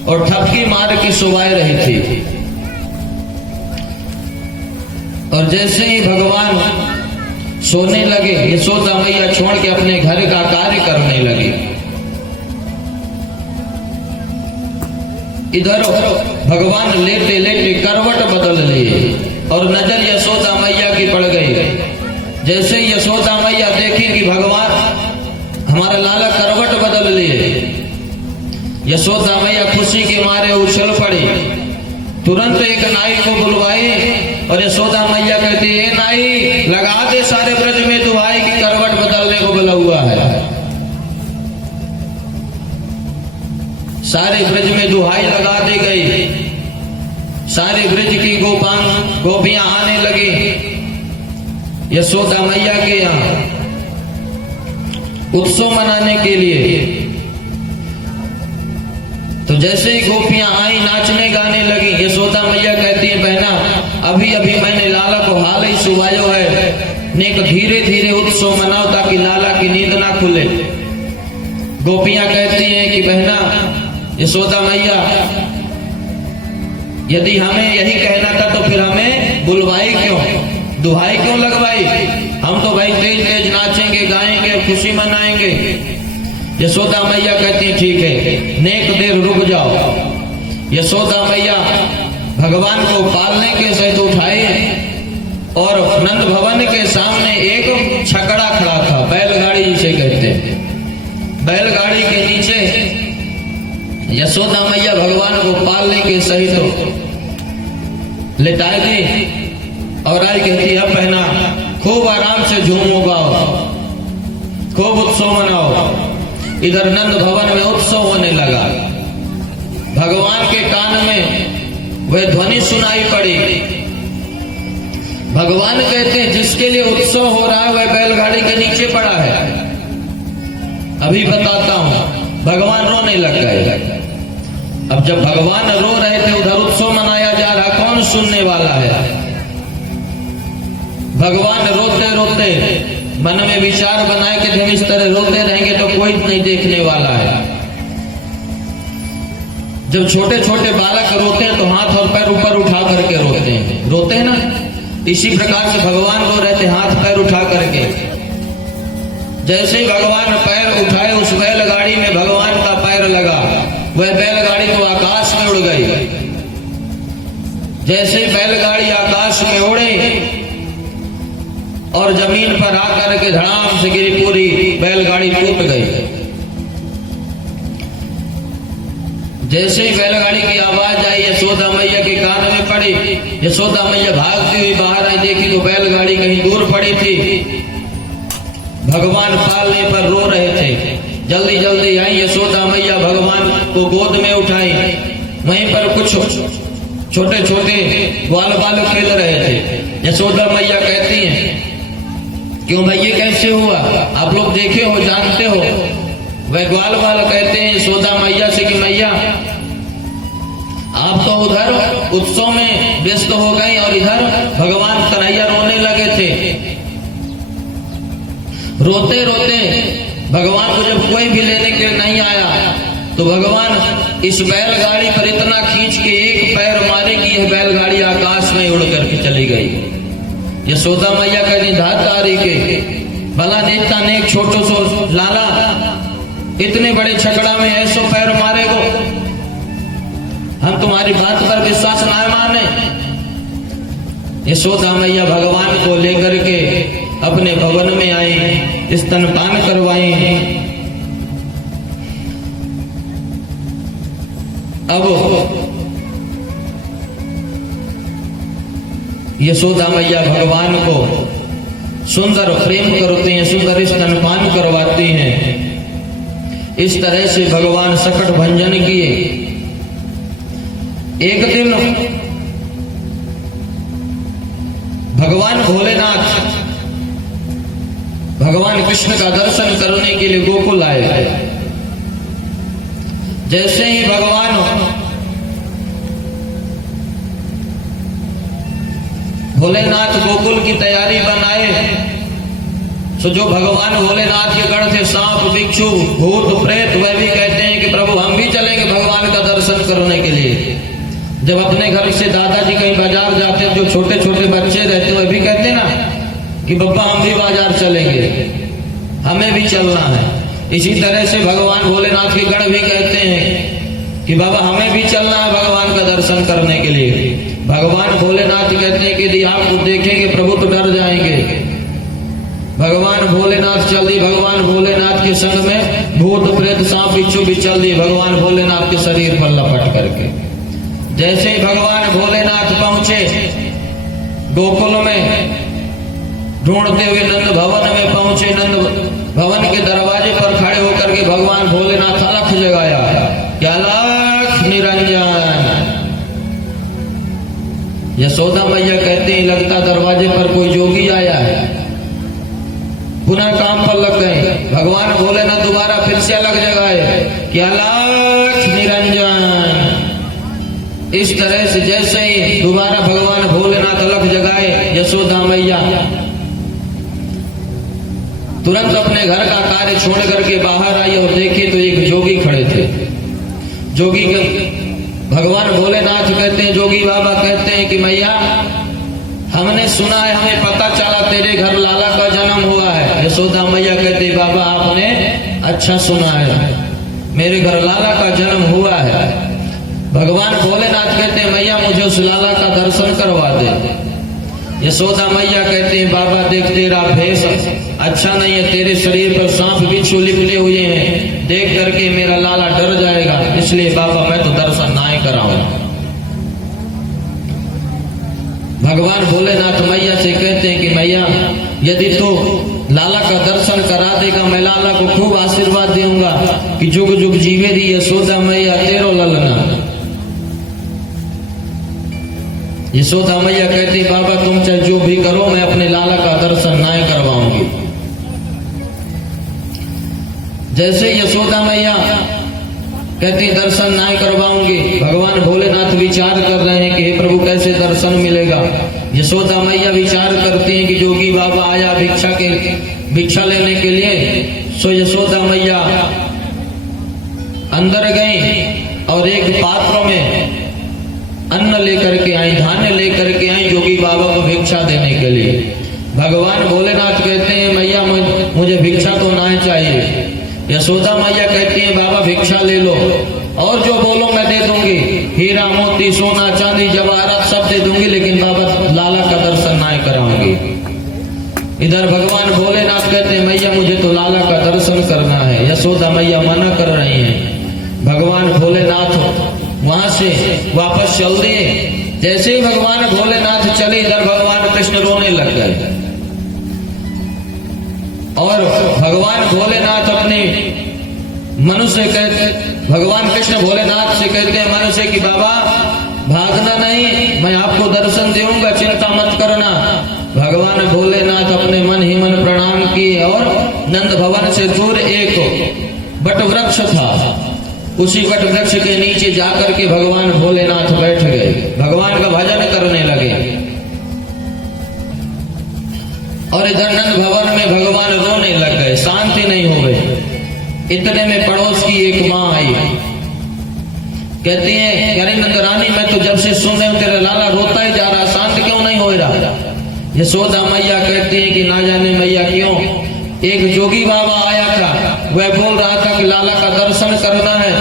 और ठपकी मार के सुवाए रही थी। और जैसे ही भगवान सोने लगे, यशोदा मैया छोड़ के अपने घर का कार्य करने लगी। इधर भगवान लेटे लेटे करवट बदल लिए और नजर यशोदा मैया की पड़ गई। जैसे यशोदा मैया देखी कि भगवान हमारा लाला करवट बदल लिए, यशोदा मैया खुशी के मारे उछल पड़ी। तुरंत एक नाई को बुलवाई और यशोदा मैया कहती है, नाई लगा दे सारे ब्रज में दुहाई की करवट बदलने को बोला हुआ है। सारे ब्रज में दुहाई लगा दी गई। सारे ब्रज की गोपियां आने लगी यशोदा मैया के यहाँ। उत्सव मनाने के लिए। तो जैसे ही गोपियां आई नाचने गाने लगी, यशोदा मैया कहती है बहना अभी अभी मैंने लाला को हाल ही सुवायो है, नेक धीरे धीरे उत्सव मनाओ ताकि लाला की नींद ना खुले। गोपियां कहती हैं कि बहना यशोदा मैया यदि हमें यही कहना था तो फिर हमें बुलवाई क्यों, दुहाई क्यों लगवाई, हम तो भाई तेज तेज नाचेंगे गाएंगे खुशी मनाएंगे। यशोदा मैया कहती ठीक है नेक देर रुक जाओ। यशोदा मैया भगवान को पालने के सहित उठाए और नंद भवन के सामने एक छकड़ा खड़ा था, बैलगाड़ी जिसे कहते हैं, बैलगाड़ी के नीचे यशोदा मैया भगवान को पालने के सहित लेटाए दी और आई कहती अब बहना खूब आराम से झूमो गाओ, खूब उत्सव मनाओ। इधर नंद भवन में उत्सव होने लगा। भगवान के कान में वह ध्वनि सुनाई पड़ी। भगवान कहते हैं जिसके लिए उत्सव हो रहा है वह बैलगाड़ी के नीचे पड़ा है। अभी बताता हूं, भगवान रोने लग गए। अब जब भगवान रो रहे थे उधर उत्सव मनाया जा रहा, कौन सुनने वाला है। भगवान रोते रोते मन में विचार बनाए कि हम इस तरह रोते रहेंगे तो कोई नहीं देखने वाला है। जब छोटे छोटे बालक रोते हैं तो हाथ और पैर ऊपर उठा करके रोते हैं ना, इसी प्रकार से भगवान रो रहे थे हाथ पैर उठा करके। जैसे ही भगवान पैर उठाए उस बैलगाड़ी में भगवान का पैर लगा, वह बैलगाड़ी तो आकाश में उड़ गई। जैसे ही बैलगाड़ी आकाश में उड़े और जमीन पर आकर के धड़ाम से गिरी, पूरी बैलगाड़ी टूट गई। जैसे ही बैलगाड़ी की आवाज आई यशोदा मैया के कान में पड़ी, यशोदा मैया भागती हुई बाहर आई, देखी तो बैलगाड़ी कहीं दूर पड़ी थी। भगवान पालने पर रो रहे थे। जल्दी जल्दी आई यशोदा मैया, भगवान को गोद में उठाई। वहीं पर कुछ छोटे छोटे ग्वाल बालक खेल रहे थे। यशोदा मैया कहती हैं क्यों भाई ये कैसे हुआ, आप लोग देखे हो जानते हो। वह ग्वाल बालक कहते हैं यशोदा मैया से कि मैया आप तो उधर उत्सव में व्यस्त हो गए और इधर भगवान कन्हैया रोने लगे थे। रोते रोते भगवान को जब कोई भी लेने के लिए नहीं आया तो भगवान इस बैलगाड़ी पर इतना खींच के एक पैर मारे कि यह बैलगाड़ी आकाश में उड़ करके चली गई। यशोदा मैया कहती धातारी के भला नेता ने एक छोटो सो लाला इतने बड़े छकड़ा में ऐसो पैर मारे को, हम तुम्हारी बात पर विश्वास ना माने। यशोदा मैया भगवान को लेकर के अपने भवन में आई, स्तनपान करवाई। अब यशोदा मैया भगवान को सुंदर प्रेम करते हैं, सुंदर स्तनपान करवाती हैं। इस तरह से भगवान सकट भंजन किए। एक दिन भगवान भोलेनाथ भगवान कृष्ण का दर्शन करने के लिए गोकुल आए। जैसे ही भगवान भोलेनाथ गोकुल की तैयारी बनाए तो जो भगवान भोलेनाथ के गण थे सांप बिच्छू भूत प्रेत, वह भी कहते हैं कि प्रभु हम भी चलेंगे भगवान का दर्शन करने के लिए। जब अपने घर से दादाजी कहीं बाजार जाते जो छोटे छोटे बच्चे रहते वह भी कहते ना कि बब्बा हम भी बाजार चलेंगे, हमें भी चलना है। इसी तरह से भगवान भोलेनाथ के गण भी कहते हैं कि बाबा हमें भी चलना है भगवान का दर्शन करने के लिए। भगवान भोलेनाथ कहते हैं कि यदि आपको देखेंगे प्रभु तो डर जाएंगे। भगवान भोलेनाथ चल दिए, भगवान भोलेनाथ के संग में भूत प्रेत सांप बिच्छू भी चल दिए भगवान भोलेनाथ के शरीर पर लपट करके। जैसे ही भगवान भोलेनाथ पहुंचे गोकुल में, ढूंढते हुए नंद भवन में पहुंचे। नंद भवन के दरवाजे पर खड़े होकर के भगवान भोलेनाथ अलख जगाया, क्या अलख निरंजन। यशोदा मैया कहते हैं लगता दरवाजे पर कोई जोगी आया है। पुनः काम पर लग गए। भगवान भोलेनाथ दोबारा फिर से अलग जगाए कि अलख निरंजन। इस तरह से जैसे ही दोबारा भगवान भोलेनाथ अलग जगाए, यशोदा मैया तुरंत अपने घर का कार्य छोड़ करके बाहर आई और देखे तो एक जोगी खड़े थे। जोगी के भगवान भोलेनाथ कहते हैं, जोगी बाबा कहते हैं कि मैया हमने सुना है, हमें पता चला तेरे घर लाला का जन्म हुआ है। यशोदा मैया कहते बाबा आपने अच्छा सुना है, मेरे घर लाला का जन्म हुआ है। भगवान भोलेनाथ कहते हैं मैया मुझे उस लाला का दर्शन करवा दे। यशोदा मैया कहते हैं बाबा देख तेरा भेष अच्छा नहीं है, तेरे शरीर पर सांप बिच्छू लिपटे हुए हैं, देख करके मेरा लाला डर जाएगा, इसलिए बाबा मैं तो दर्शन ना ही कराऊंगा। भगवान भोलेनाथ मैया से कहते हैं कि मैया यदि तू लाला का दर्शन करा देगा, मैं लाला को खूब आशीर्वाद दूंगा कि जुग जुग जीवे दी यशोदा मैया तेरो ललना। यशोदा मैया कहती बाबा तुम चाहे जो भी करो, मैं अपने लाला का दर्शन ना करवाऊंगी। जैसे यशोदा मैया कहती दर्शन ना करवाऊंगी, भगवान भोलेनाथ विचार कर रहे हैं कि हे प्रभु कैसे दर्शन मिलेगा। यशोदा मैया विचार करती हैं कि जोगी बाबा आया भिक्षा लेने के लिए। सो यशोदा मैया अंदर गई और एक पात्र में अन्न लेकर के आई, धान्य लेकर के आई जोगी बाबा को भिक्षा देने के लिए। भगवान भोलेनाथ कहते हैं मैया मुझे भिक्षा तो ना चाहिए। यशोदा मैया कहती है बाबा भिक्षा ले लो और जो बोलो मैं दे दूंगी, हीरा मोती सोना चांदी जवाहरात सब दे दूंगी, लेकिन बाबा लाला का दर्शन ना कराऊंगी। इधर भगवान भोलेनाथ कहते हैं मैया मुझे तो लाला का दर्शन करना है। यशोदा मैया मना कर रही हैं। भगवान भोलेनाथ वहां से वापस चल दिए। जैसे ही भगवान भोलेनाथ चले, इधर भगवान कृष्ण रोने लग गए और भगवान भोलेनाथ अपने मनुष्य भगवान कृष्ण भोलेनाथ से कहते हैं मनुष्य की बाबा भागना नहीं, मैं आपको दर्शन दूंगा, चिंता मत करना। भगवान भोलेनाथ अपने मन ही मन प्रणाम किए और नंद भवन से दूर एक बट वृक्ष था, उसी वट वृक्ष के नीचे जाकर के भगवान भोलेनाथ बैठ गए, भगवान का भजन करने लगे। और इधर नंद भवन में भगवान रोने लग गए, शांति नहीं हो गई। इतने में पड़ोस की एक माँ आई, कहती है अरे नंद रानी मैं तो जब से सुन रही हूँ तेरा लाला रोता ही जा रहा, शांत क्यों नहीं हो रहा। यशोदा मैया कहती है कि ना जाने मैया क्यों, एक जोगी बाबा आया था, वह बोल रहा था कि लाला का दर्शन करना है,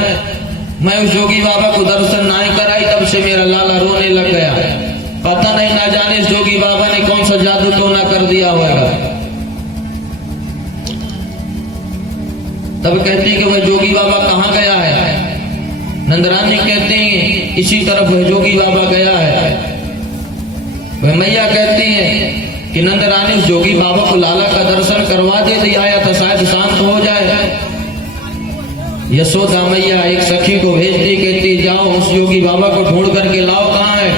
मैं उस जोगी बाबा को दर्शन नहीं कराई, तब से मेरा लाला रोने लग गया। पता नहीं ना जाने इस जोगी बाबा ने कौन सा जादू टोना कर दिया होगा। तब कहती है कि वह जोगी बाबा कहाँ गया है। नंदरानी कहती है इसी तरफ वह जोगी बाबा गया है। वह मैया कहती है कि नंदरानी उस जोगी बाबा को लाला का दर्शन करवा दे, आया था शायद शांत हो जाए। यशोदा मैया एक सखी को भेज दी, कहती जाओ उस योगी बाबा को ढूंढ करके लाओ, कहाँ है।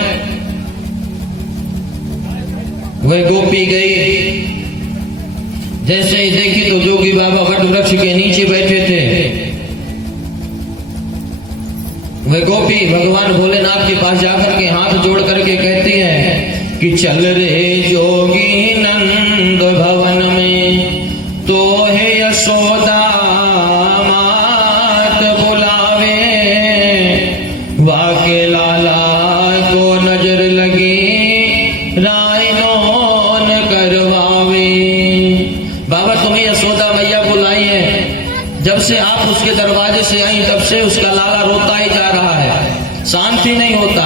वह गोपी गई, जैसे ही देखी तो जोगी बाबा वट वृक्ष के नीचे बैठे थे। वह गोपी भगवान भोलेनाथ के पास जाकर के हाथ जोड़ करके कहती है कि चल रे जोगी नंद भवन में, तो है यशोदा मात बुलावे, वाके लाला को नजर लगी राय नौन करवावे। बाबा तुम्हें यशोदा मैया बुलाई है, जब से आप उसके दरवाजे से आई तब से उसका लाला रोता ही जा रहा है, शांति नहीं होता।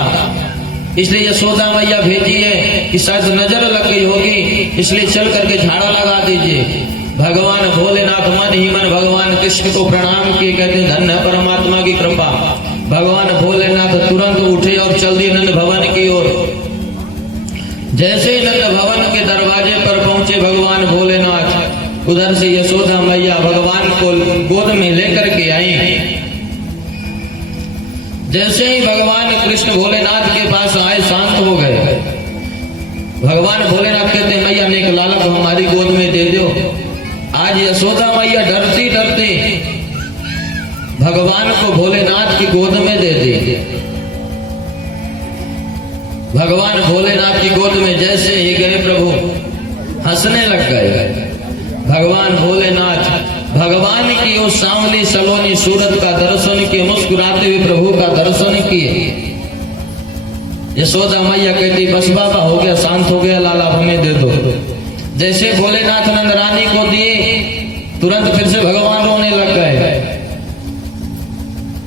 इसलिए यशोदा मैया भेजी है कि शायद नजर लग गई होगी, इसलिए चल करके झाड़ा लगा दीजिए। भगवान भोलेनाथ मन ही मन भगवान कृष्ण को प्रणाम किए, कहते धन्य परमात्मा की कृपा। भगवान भोलेनाथ तुरंत उठे और चल दिए नंद भवन की ओर। जैसे ही नंद भवन के दरवाजे पर पहुंचे भगवान भोलेनाथ, उधर से यशोदा मैया भगवान को गोद में लेकर के आई। जैसे ही भगवान कृष्ण भोलेनाथ के पास आए, शांत हो गए। भगवान भोलेनाथ कहते मैया ने एक लाला को हमारी गोद में दे दो, आज यशोदा मैया डरती डरती भगवान को भोलेनाथ की गोद में दे दी। भगवान भोलेनाथ की गोद में जैसे ही गए प्रभु हंसने लग गए। भगवान भोलेनाथ भगवान की उस सांवली सलोनी सूरत का दर्शन किए, मुस्कुराते हुए प्रभु का दर्शन किए। यशोदा मैया कहती बस बाबा हो गया, शांत हो गया, लाला हमें दे दो। जैसे भोलेनाथ नंद रानी को दिए तुरंत फिर से भगवान रोने लग गए।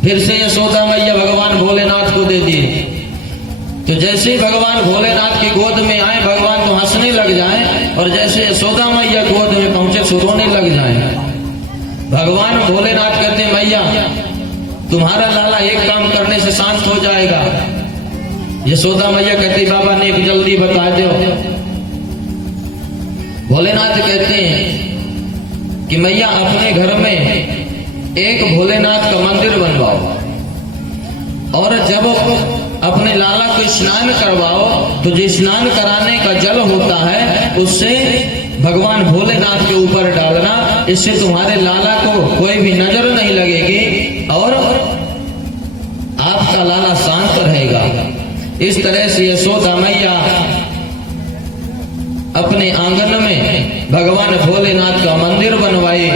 फिर से यशोदा मैया भगवान भोलेनाथ को दे दिए। तो जैसे ही भगवान भोलेनाथ की गोद में आए भगवान तो हंसने लग जाए, और जैसे यशोदा मैया गोद में पहुंचे तो रोने लग जाए। भगवान भोलेनाथ कहते मैया तुम्हारा लाला एक काम करने से शांत हो जाएगा। यशोदा मैया कहती बाबा ने एक जल्दी बता दो। भोलेनाथ कहते हैं कि मैया अपने घर में एक भोलेनाथ का मंदिर बनवाओ, और जब अपने लाला को स्नान करवाओ तो जो स्नान कराने का जल होता है उससे भगवान भोलेनाथ के ऊपर डालना। इससे तुम्हारे लाला को कोई भी नजर नहीं लगेगी और आपका लाला शांत रहेगा। इस तरह से यशोदा मैया अपने आंगन में भगवान भोलेनाथ का मंदिर बनवाई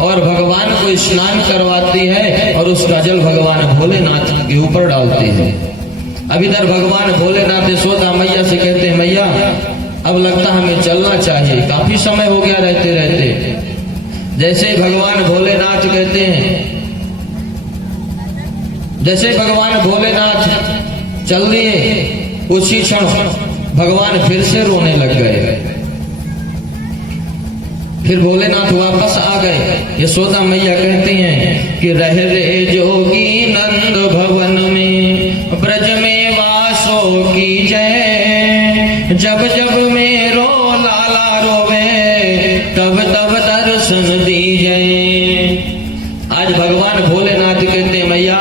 और भगवान को स्नान करवाती है और उसका जल भगवान भोलेनाथ के ऊपर डालती है। अब इधर भगवान भोलेनाथ यशोदा मैया से कहते हैं मैया अब लगता हमें चलना चाहिए, काफी समय हो गया रहते रहते। जैसे भगवान भोलेनाथ कहते हैं, जैसे भगवान भोलेनाथ चल दिए उसी क्षण भगवान फिर से रोने लग गए। फिर भोलेनाथ वापस आ गए। यशोदा मैया कहती हैं कि रह रे जोगी नंद भवन में ब्रज में वासो की जय, जब जब मेरो लाला रोवे तब तब दर्शन दीजिए। आज भगवान भोलेनाथ कहते मैया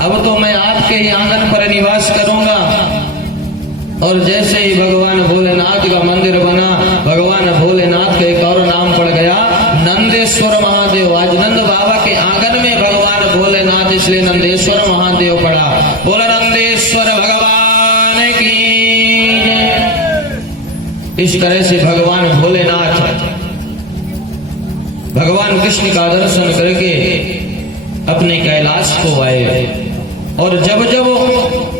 अब तो मैं आपके ही आंगन पर निवास करूंगा। और जैसे ही भगवान भोलेनाथ का मंदिर बना, भगवान भोलेनाथ का एक और नाम पड़ गया नंदेश्वर महादेव। आज नंद बाबा के आंगन में भगवान भोलेनाथ, इसलिए नंदेश्वर महादेव पड़ा। बोला नंदेश्वर भगवान की। इस तरह से भगवान भोलेनाथ भगवान कृष्ण का दर्शन करके अपने कैलाश को आए। और जब जब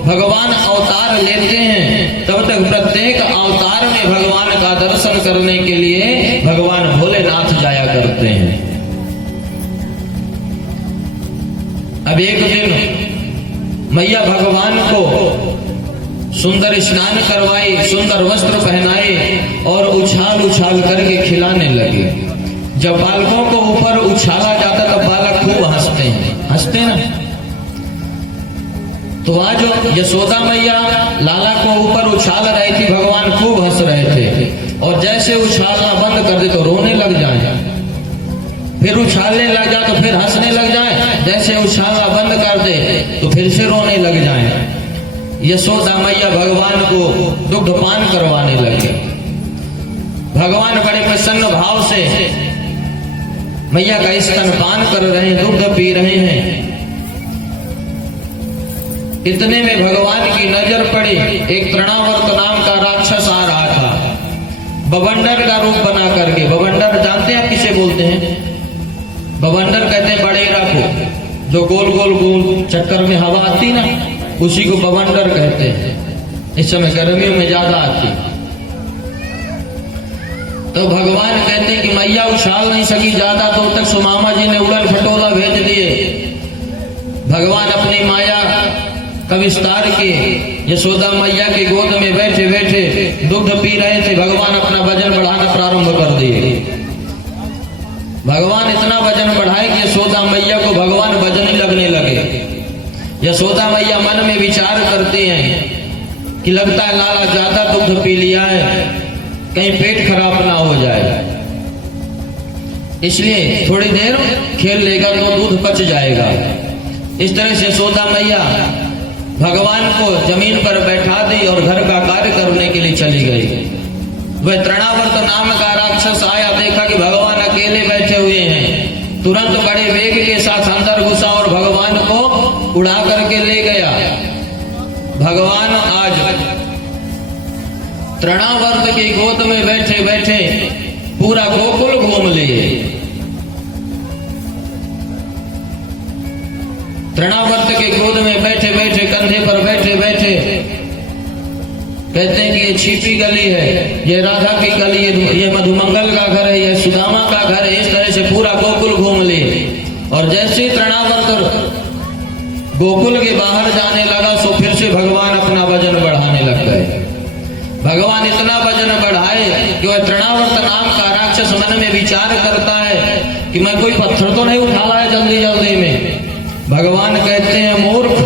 भगवान अवतार लेते हैं तब तक प्रत्येक अवतार में भगवान का दर्शन करने के लिए भगवान भोलेनाथ जाया करते हैं। अब एक दिन मैया भगवान को सुंदर स्नान करवाई, सुंदर वस्त्र पहनाए और उछाल उछाल करके खिलाने लगे। जब बालकों को ऊपर उछाला जाता तब बालक खूब हंसते हैं, हंसते ना। तो आज यशोदा मैया लाला को ऊपर उछाल रही थी, भगवान खूब हंस रहे थे। और जैसे उछालना बंद कर दे तो रोने लग जाए, फिर उछालने लग जाए तो फिर हंसने लग जाए, जैसे उछालना बंद कर दे तो फिर से रोने लग जाए। यशोदा मैया भगवान को दुग्धपान करवाने लगे। भगवान बड़े प्रसन्न भाव से मैया का स्तनपान कर रहे हैं, दुग्ध पी रहे हैं। इतने में भगवान की नजर पड़ी, एक तृणावर्त नाम का राक्षस आ रहा था, बवंडर का रूप बना करके। बवंडर जानते हैं आप किसे बोलते हैं? बवंडर कहते हैं बड़ेरा को, जो गोल गोल गोल चक्कर में हवा आती ना, उसी को बवंडर कहते हैं। इस समय गर्मियों में ज्यादा आती। तो भगवान कहते हैं कि मैया उछाल नहीं सकी ज्यादा, तो तक सुमामा जी ने उड़न खटोला भेज दिए। भगवान अपनी माया का विस्तार किए, यशोदा मैया के गोद में बैठे बैठे दुग्ध पी रहे थे। भगवान अपना वजन बढ़ाना प्रारंभ कर दिए। भगवान इतना वजन बढ़ाए कि यशोदा मैया को भगवान वजन लगने लगे। यशोदा मैया मन में विचार करते हैं कि लगता है लाला ज्यादा दुग्ध पी लिया है, कहीं पेट खराब ना हो जाए, इसलिए थोड़ी देर खेल लेगा तो दूध पच जाएगा। इस तरह से यशोदा मैया भगवान को जमीन पर बैठा दी और घर का कार्य करने के लिए चली गई। वह तृणावर्त नाम का राक्षस आया, देखा कि भगवान अकेले बैठे हुए हैं, तुरंत बड़े वेग के साथ अंदर घुसा और भगवान को उड़ा करके ले गया। भगवान आज तृणावर्त की गोद में बैठे बैठे पूरा गोकुल घूम लिए। तृणावर्त के गोद में बैठे बैठे, कंधे पर बैठे बैठे कहते हैं कि ये छिपी गली है, ये राधा की गली है, ये मधुमंगल का घर है, ये सुदामा का घर है। इस तरह से पूरा गोकुल घूम लिए। और जैसे तृणावर्त गोकुल के बाहर जाने लगा सो फिर से भगवान अपना वजन बढ़ाने लग गए। भगवान इतना वजन बढ़ाए कि वह तृणावर्त नाम का राक्षस मन में विचार करता है कि मैं कोई पत्थर तो नहीं उठा रहा है जल्दी जल्दी में। भगवान कहते हैं, मूर्ख,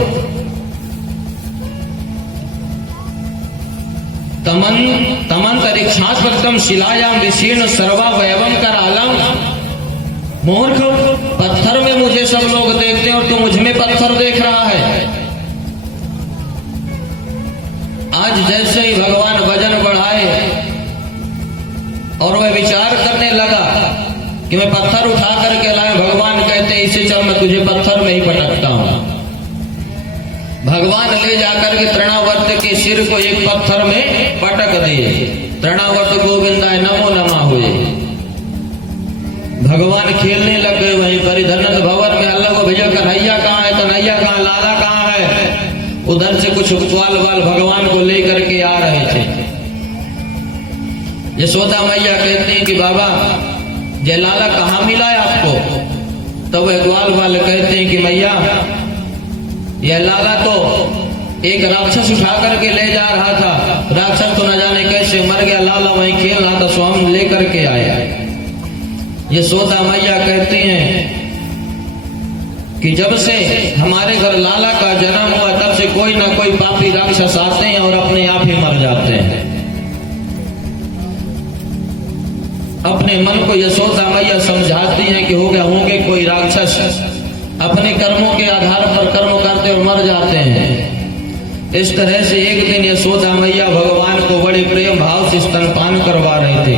तमंतरिक्षात्म शिलायाम विशीर्ण सर्वा वैवम करालम। मूर्ख, पत्थर में मुझे सब लोग देखते हैं और तू मुझ में पत्थर देख रहा है। आज जैसे ही भगवान वजन बढ़ाए और वह विचार करने लगा कि मैं पत्थर उठा करके लाए, भगवान कहते इसे चल मैं तुझे पत्थर में ही पटकता हूं। भगवान ले जाकर के तृणावर्त के सिर को एक पत्थर में पटक दिए। तृणावर्त गोविंदाय नमो नमः हुए। भगवान खेलने लग गए वहीं पर। धनंद भवन में अल्लाह को भेजा, कन्हैया कहाँ है, कन्हैया कहाँ, लाला कहाँ है। उधर से कुछ ग्वाल वाल भगवान को लेकर के आ रहे थे। यशोदा मैया कहती हैं कि बाबा ये लाला कहाँ मिला है आपको? तो वह ग्वाल वाले कहते हैं कि मैया यह लाला तो एक राक्षस उठा करके ले जा रहा था, राक्षस तो न जाने कैसे मर गया, लाला वहीं खेल रहा था, स्वामी लेकर के आया। यशोदा मैया कहती हैं कि जब से हमारे घर लाला का जन्म हुआ तब से कोई ना कोई पापी राक्षस आते हैं और अपने आप ही मर जाते हैं। अपने मन को यशोदा मैया समझाती हैं कि हो गया, होंगे कोई राक्षस, अपने कर्मों के आधार पर कर्म करते और मर जाते हैं। इस तरह से एक दिन यशोदा मैया भगवान को बड़े प्रेम भाव से स्तनपान करवा रहे थे।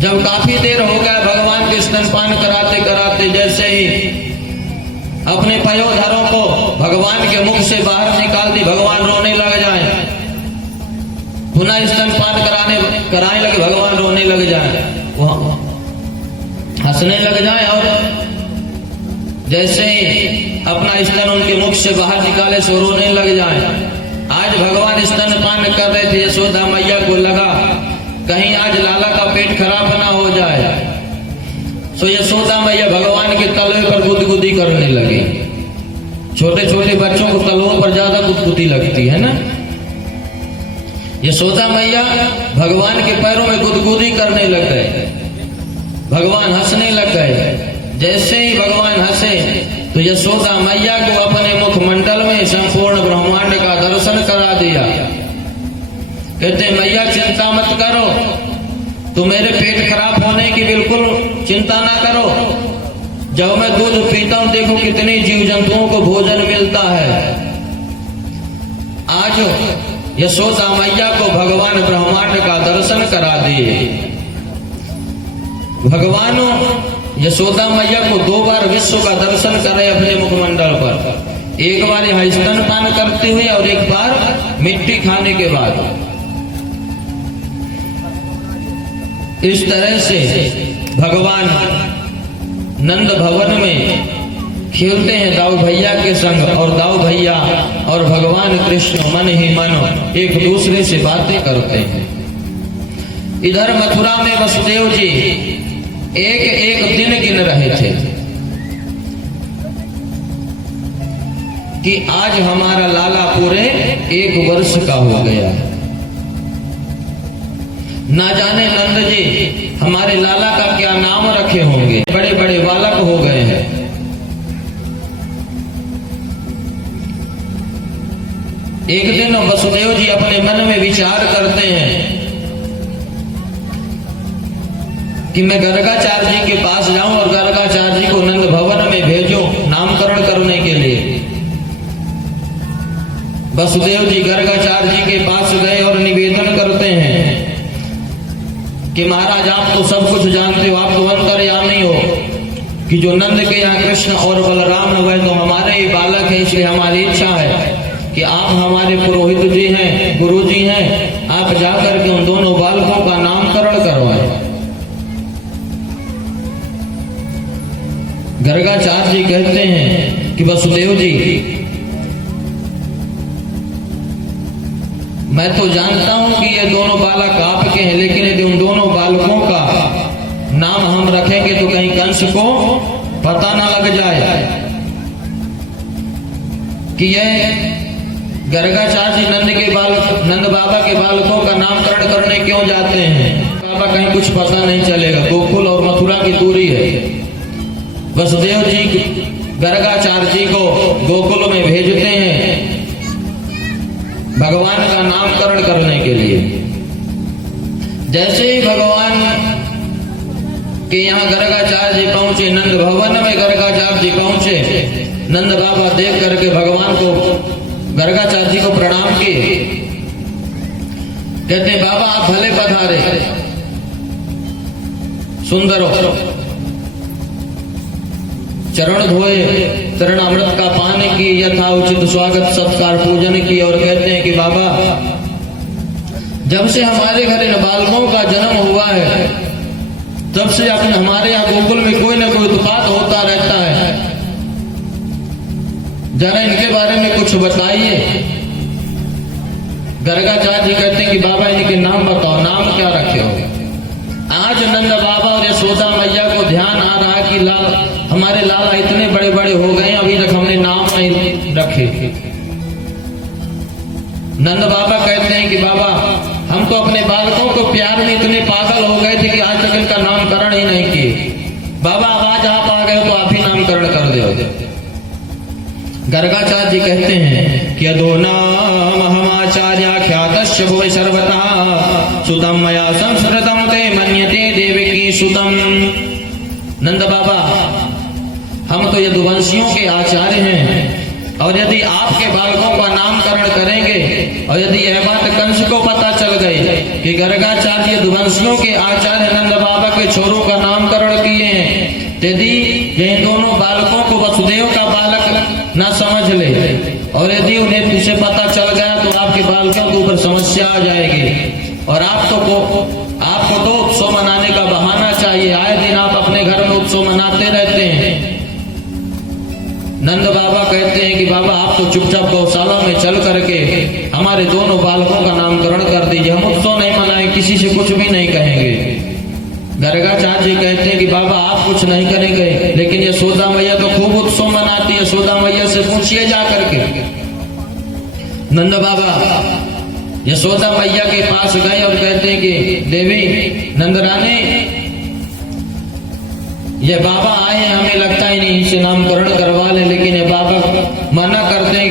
जब काफी देर हो गया भगवान के स्तनपान कराते कराते, जैसे ही अपने पयोधरों को भगवान के मुख से बाहर निकाल दी, भगवान रोने लग जाए। पुनः स्तनपान कराने लगे, भगवान रोने लग जाए, हंसने लग जाए और जैसे ही अपना स्तन उनके मुख से बाहर निकाले सो रोने लग जाए। आज भगवान स्तनपान कर रहे थे। यशोदा मैया को लगा कहीं आज लाला का पेट खराब ना हो जाए, सो यशोदा मैया भगवान के तलवे पर गुदगुदी करने लगी। छोटे छोटे बच्चों को तलवों पर ज्यादा गुदगुदी लगती है ना। यशोदा मैया भगवान के पैरों में गुदगुदी करने लग गए। भगवान हंसने लग गए। जैसे ही भगवान हंसे तो यशोदा मैया को अपने मुखमंडल में संपूर्ण ब्रह्मांड का दर्शन करा दिया। कहते मैया चिंता मत करो, तो मेरे पेट खराब होने की बिल्कुल चिंता ना करो। जब मैं दूध पीता हूं देखो कितने जीव जंतुओं को भोजन मिलता है। आज यशोदा मैया को भगवान ब्रह्मांड का दर्शन करा दिए। भगवान यशोदा मैया को 2 बार विश्व का दर्शन करे अपने मुखमंडल पर। एक बार यहाँ स्तनपान करते हुए और एक बार मिट्टी खाने के बाद। इस तरह से भगवान नंद भवन में खेलते हैं दाऊ भैया के संग, और दाऊ भैया और भगवान कृष्ण मन ही मन एक दूसरे से बातें करते हैं। इधर मथुरा में वसुदेव जी एक एक दिन गिन रहे थे कि आज हमारा लाला पूरे 1 वर्ष का हो गया। ना जाने नंद जी हमारे लाला का क्या नाम रखे होंगे, बड़े बड़े बालक हो गए हैं। एक दिन वसुदेव जी अपने मन में विचार करते हैं कि मैं गर्गाचार्य जी के पास जाऊं और गर्गाचार्य जी को नंद भवन में भेजूं नामकरण करने के लिए। वसुदेव जी गर्गाचार्य जी के पास गए और निवेदन करते हैं कि जो नंद के यहाँ कृष्ण और बलराम हुए तो हमारे ही बालक है, इसलिए हमारी इच्छा है कि आप हमारे पुरोहित जी हैं, गुरु जी हैं, आप जाकर के उन दोनों बालकों का नामकरण करवाएं। गर्गाचार्य जी कहते हैं कि वसुदेव जी, मैं तो जानता हूं कि ये दोनों बालक आपके हैं, लेकिन यदि उन दोनों बालकों का नाम हम रखेंगे तो कहीं कंस को पता ना लग जाए कि ये गर्गाचार्य जी नंद बाबा के बालकों का नामकरण करने क्यों जाते हैं। बाबा कहीं कुछ पता नहीं चलेगा, गोकुल और मथुरा की दूरी है। वसुदेव जी गर्गाचार्य जी को गोकुल में भेजते हैं भगवान का नामकरण करने के लिए। जैसे ही भगवान के यहाँ गर्गाचार्य जी पहुंचे, नंद भवन में गर्गाचार्य जी पहुंचे, नंद बाबा देख करके भगवान को, गर्गाचार्य जी को प्रणाम किए। कहते हैं बाबा आप भले पधारे, सुंदर हो। चरण धोए, चरण अमृत का पान की, यथा उचित स्वागत सत्कार पूजन की, और कहते हैं कि बाबा जब से हमारे घर इन बालकों का जन्म हुआ है तब से अपने हमारे यहाँ गोकुल में कोई ना कोई उत्पात होता रहता है, जरा इनके बारे में कुछ बताइए। गर्गाचार्य जी कहते हैं कि बाबा इनके नाम बताओ, नाम क्या रखे हो। आज नंद बाबा और यशोदा मैया को ध्यान आ रहा है कि हमारे लाला इतने बड़े बड़े हो गए, अभी तक हमने नाम नहीं रखे। नंद बाबा कहते हैं कि बाबा हम तो अपने बालकों को प्यार में इतने पागल हो गए थे कि आज तक इनका नामकरण ही नहीं किए। बाबा आज आप आ गए तो आप ही नामकरण कर दो। गर्गाचार्य जी कहते हैं कि अदो नाम हमाचार्य ख्यातस्य भुवि सर्वतः सुतम मया संस्कृतम ते मन्यते देवकी सुतम। नंद बाबा हम तो यदुवंशियों के आचार्य हैं, और यदि आपके बालकों का नामकरण करेंगे और यदि यह बात कंस को पता चल गई कि गर्गाचार्य यदुवंशियों के आचार्य नंद बाबा के छोरों का नामकरण किए हैं, यदि इन दोनों बालकों को वसुदेव का बालक न समझ ले और यदि उन्हें उसे पता चल गया तो आपके बालकों के ऊपर समस्या आ जाएगी। और आपको तो उत्सव मनाने का बहाना चाहिए, आए दिन आप अपने घर में उत्सव मनाते रहते हैं। नंद बाबा कहते हैं कि बाबा आप तो चुपचाप गौशाला में चल करके हमारे दोनों बालकों का नामकरण कर दीजिए, हम उत्सव नहीं मनाएंगे, किसी से कुछ भी नहीं कहेंगे। गर्गाचार्य जी कहते हैं कि बाबा आप कुछ नहीं करेंगे, लेकिन यशोदा मैया तो खूब उत्सव मनाती है, यशोदा मैया से पूछिए जा करके। नंद बाबा यशोदा मैया के पास गए और कहते हैं कि देवी नंदरानी, ये बाबा आए हैं, हमें लगता ही नहीं इनसे नामकरण करवा ले, लेकिन ये बाबा मना करते हैं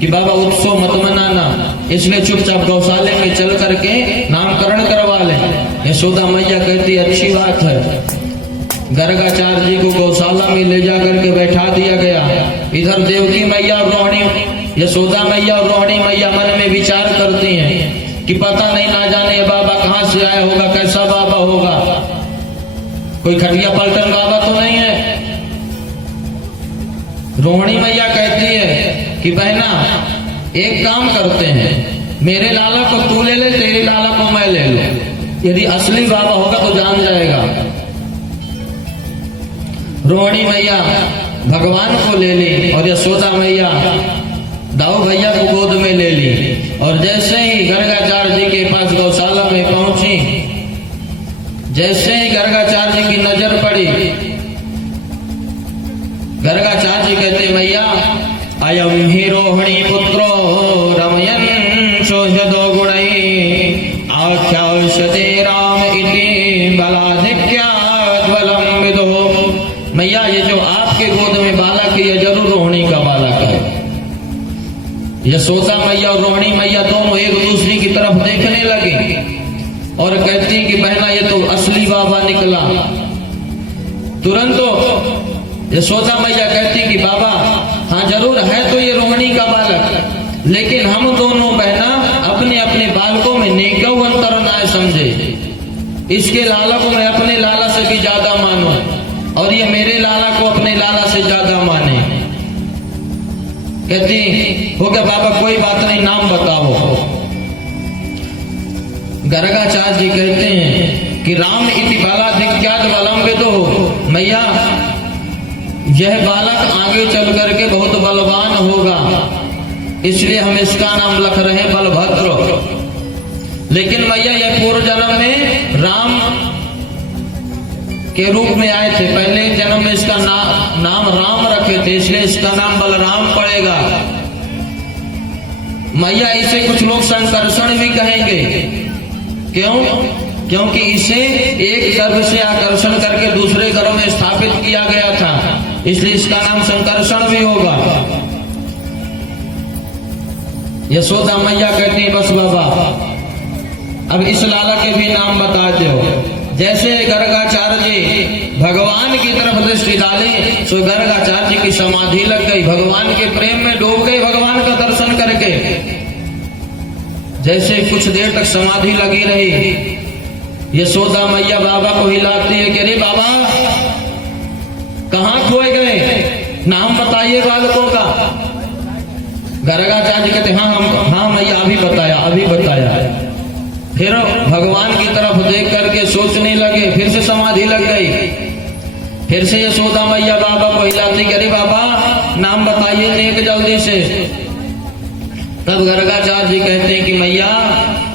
कि बाबा उत्सव मत मनाना, इसलिए चुपचाप गौशाले में चल करके नामकरण करवा ले। यशोदा मैया कहती अच्छी बात है। गर्गाचार्य जी को गौशाला में ले जा करके बैठा दिया गया। इधर देवकी मैया और रोहिणी, यशोदा मैया और रोहिणी मैया मन में विचार करती हैं कि पता नहीं ना जाने बाबा कहाँ से आया होगा, कैसा बाबा होगा, कोई खटिया पलटन बाबा तो नहीं है। रोहिणी मैया कहती है कि बहना एक काम करते हैं, मेरे लाला को तू ले ले, तेरे लाला को मैं ले लूं, यदि असली बाबा होगा तो जान जाएगा। रोहिणी मैया भगवान को ले ली और यशोदा मैया दाऊ भैया को गोद में ले ली, और जैसे ही गर्गाचार्य जी के पास गौशाला में पहुंची, जैसे ही गर्गाचार्य जी की नजर पड़ी, गर्गाचार्य जी कहते मैया अयम ही रोहिणी पुत्रो रमयन शोषदो गुणै आख्यास्यते राम इति बलाधिक्याद्बलं विदुः। मैया ये जो आपके गोद में बालक है, ये जरूर रोहिणी का बालक है। यशोदा मैया और रोहिणी मैया दोनों एक दूसरे की तरफ देखने लगे और कहती हैं कि बहना ये तो असली बाबा निकला। तुरंत यशोदा मैया कहती कि बाबा हाँ जरूर है तो ये रोहिणी का बालक, लेकिन हम दोनों बहना अपने अपने बालकों में नेकव अंतर ना समझे, इसके लाला को मैं अपने लाला से भी ज्यादा मानूं, और ये मेरे लाला को अपने लाला से ज्यादा माने। कहती हो गया बाबा कोई बात नहीं, नाम बताओ। गर्गाचार्य जी कहते हैं कि राम इति बालाधिक्याद बलम विदो, मैया यह बालक आगे चल करके बहुत बलवान होगा, इसलिए हम इसका नाम रख रहे हैं बलभद्र। लेकिन मैया यह पूर्व जन्म में राम के रूप में आए थे, पहले जन्म में इसका नाम राम रखे थे, इसलिए इसका नाम बलराम पड़ेगा। मैया इसे कुछ लोग संकर्षण भी कहेंगे। क्यों? क्योंकि इसे एक गर्भ से आकर्षण करके दूसरे गर्भ में स्थापित किया गया था, इसलिए इसका नाम संकर्षण भी होगा। यशोदा मैया कहती है बस बाबा अब इस लाला के भी नाम बता दो। जैसे गर्गाचार्य जी भगवान की तरफ दृष्टि डाले तो गर्गाचार्य जी की समाधि लग गई, भगवान के प्रेम में डूब गए भगवान का दर्शन करके। जैसे कुछ देर तक समाधि लगी रही, यशोदा मैया बाबा को हिलाती है कि अरे बाबा कहाँ खोए गए, नाम बताइए बालकों का। गर्गाचार्य कहते हाँ मैया अभी बताया। फिर भगवान की तरफ देख करके सोचने लगे, फिर से समाधि लग गई। फिर से यशोदा मैया बाबा को हिलाती कि अरे बाबा नाम बताइए एक जल्दी से। तब गर्गाचार्य जी कहते हैं कि मैया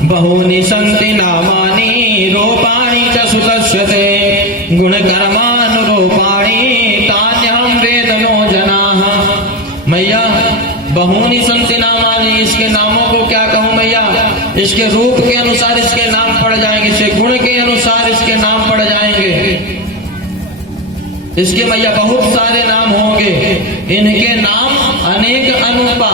बहूनि सन्ति नामानि रूपाणि च सुतस्यते गुणकर्मानुरूपाणि तान्यहं वेद नो जनाः। मैया बहूनि सन्ति नामानि, इसके नामों को क्या कहूं मैया, इसके रूप के अनुसार इसके नाम पड़ जाएंगे, इसके गुण के अनुसार इसके नाम पड़ जाएंगे। इसके मैया बहुत सारे नाम होंगे, इनके नाम अनेक अनुपा।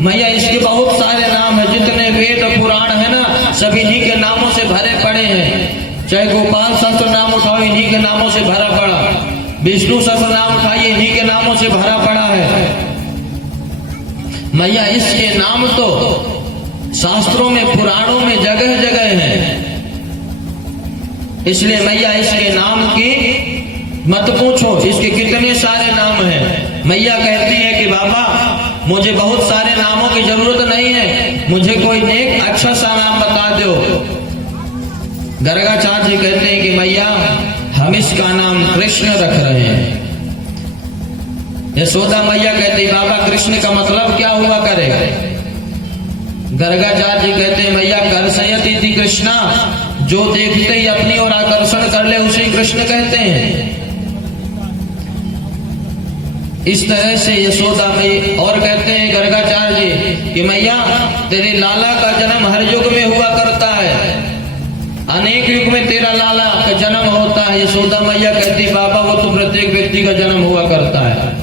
मैया इसके बहुत सारे नाम है, जितने वेद पुराण है ना सब इन्हीं के नामों से भरे पड़े हैं। चाहे गोपाल सहस्त्र नाम उठाओ इन्हीं के नामों से भरा पड़ा, विष्णु सहस्त्र नाम उठाइए इन्हीं के नामों से भरा पड़ा है। मैया इसके नाम तो शास्त्रों में पुराणों में जगह जगह है, इसलिए मैया इसके नाम की मत पूछो, इसके कितने सारे नाम हैं। मैया कहती है कि बाबा मुझे बहुत सारे नामों की जरूरत नहीं है, मुझे कोई नेक अच्छा सा नाम बता दो। गर्गाचार्य जी कहते हैं कि मैया हम इसका नाम कृष्ण रख रहे हैं। यशोदा मैया कहती बाबा कृष्ण का मतलब क्या हुआ करे। गर्गाचार्य जी कहते हैं मैया कर्षयति कृष्णा, जो देखते ही अपनी ओर आकर्षण कर ले उसे कृष्ण कहते हैं। इस तरह से यशोदा में और कहते हैं गर्गाचार्य जी कि मैया तेरे लाला का जन्म हर युग में हुआ करता है, अनेक युग में तेरा लाला का जन्म होता है। यशोदा मैया कहती बाबा वो तो प्रत्येक व्यक्ति का जन्म हुआ करता है।